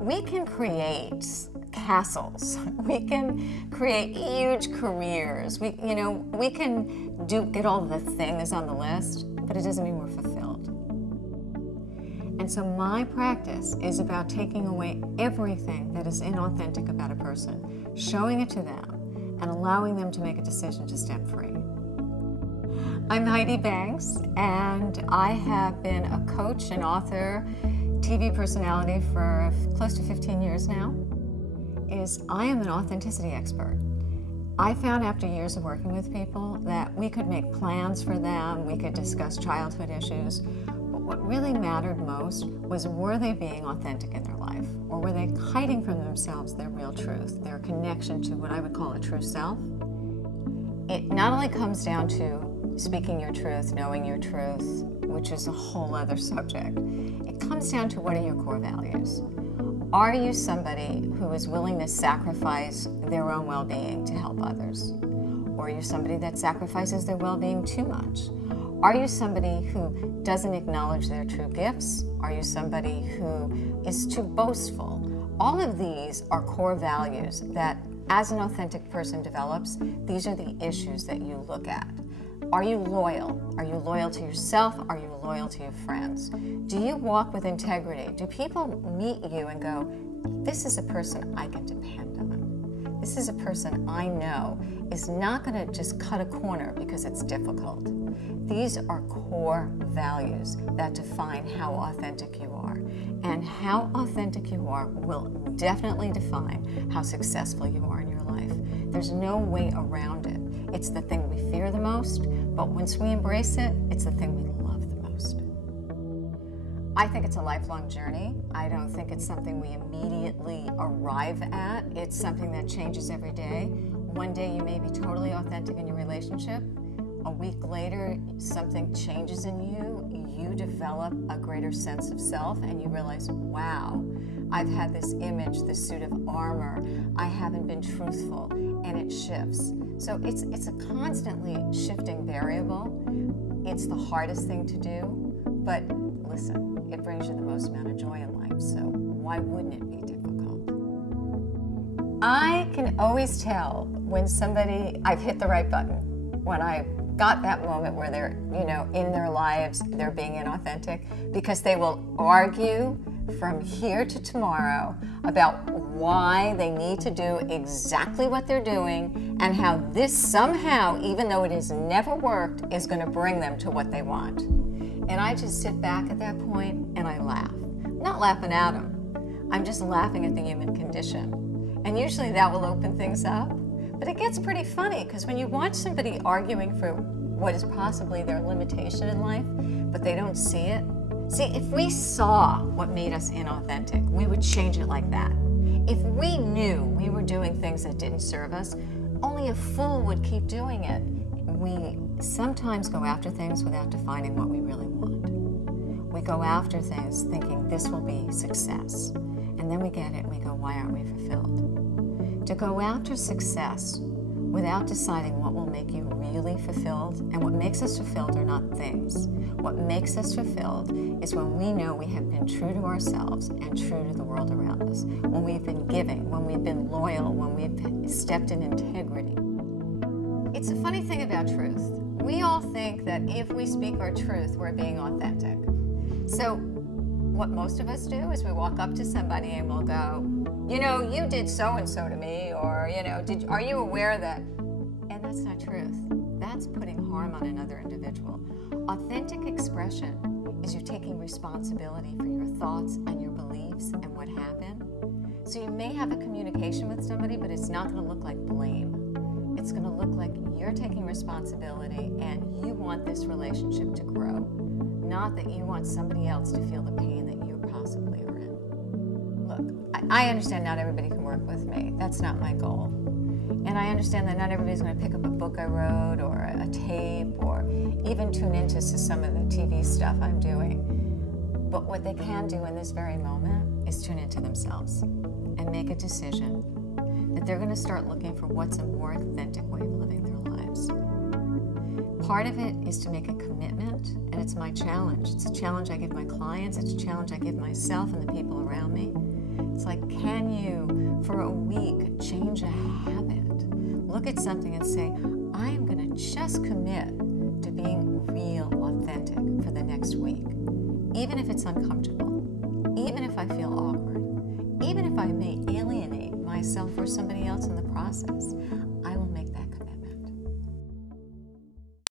We can create castles. We can create huge careers. We can get all the things on the list, but it doesn't mean we're fulfilled. And so my practice is about taking away everything that is inauthentic about a person, showing it to them, and allowing them to make a decision to step free. I'm Heidi Banks, and I have been a coach and author, TV personality for close to 15 years now. I am an authenticity expert. I found after years of working with people that we could make plans for them, we could discuss childhood issues, but what really mattered most was, were they being authentic in their life, or were they hiding from themselves their real truth, their connection to what I would call a true self? It not only comes down to speaking your truth, knowing your truth, which is a whole other subject. It comes down to, what are your core values? Are you somebody who is willing to sacrifice their own well-being to help others? Or are you somebody that sacrifices their well-being too much? Are you somebody who doesn't acknowledge their true gifts? Are you somebody who is too boastful? All of these are core values that, as an authentic person develops, these are the issues that you look at. Are you loyal? Are you loyal to yourself? Are you loyal to your friends? Do you walk with integrity? Do people meet you and go, this is a person I can depend on. This is a person I know is not going to just cut a corner because it's difficult. These are core values that define how authentic you are. And how authentic you are will definitely define how successful you are in your life. There's no way around it. It's the thing we fear the most, but once we embrace it, it's the thing we love the most. I think it's a lifelong journey. I don't think it's something we immediately arrive at. It's something that changes every day. One day you may be totally authentic in your relationship. A week later, something changes in you. You develop a greater sense of self, and you realize, wow, I've had this image, this suit of armor. I haven't been truthful, and it shifts. So it's a constantly shifting variable. It's the hardest thing to do, but listen, it brings you the most amount of joy in life, so why wouldn't it be difficult? I can always tell when I've hit the right button, when I got that moment where they're, in their lives, they're being inauthentic, because they will argue from here to tomorrow about why they need to do exactly what they're doing and how this somehow, even though it has never worked, is going to bring them to what they want. And I just sit back at that point and I laugh. I'm not laughing at them. I'm just laughing at the human condition. And usually that will open things up. But it gets pretty funny, because when you watch somebody arguing for what is possibly their limitation in life, but they don't see it. See, if we saw what made us inauthentic, we would change it like that. If we knew we were doing things that didn't serve us, only a fool would keep doing it. We sometimes go after things without defining what we really want. We go after things thinking this will be success. And then we get it and we go, why aren't we fulfilled? To go after success without deciding what will make you really fulfilled, and what makes us fulfilled are not things. What makes us fulfilled is when we know we have been true to ourselves and true to the world around us, when we've been giving, when we've been loyal, when we've stepped in integrity. It's a funny thing about truth. We all think that if we speak our truth, we're being authentic. So what most of us do is we walk up to somebody and we'll go, you did so-and-so to me, or, are you aware that? And that's not truth. That's putting harm on another individual. Authentic expression is you taking responsibility for your thoughts and your beliefs and what happened. So you may have a communication with somebody, but it's not going to look like blame. It's going to look like you're taking responsibility and you want this relationship to grow, not that you want somebody else to feel the pain that you possibly are in. Look, I understand not everybody can work with me. That's not my goal. And I understand that not everybody's going to pick up a book I wrote or a tape or even tune into some of the TV stuff I'm doing. But what they can do in this very moment is tune into themselves and make a decision that they're going to start looking for what's a more authentic way of living their lives. Part of it is to make a commitment, and it's my challenge. It's a challenge I give my clients, it's a challenge I give myself and the people around me. It's like, can you, for a week, change a habit? Look at something and say, I am going to just commit to being real, authentic for the next week. Even if it's uncomfortable, even if I feel awkward, even if I may alienate myself or somebody else in the process,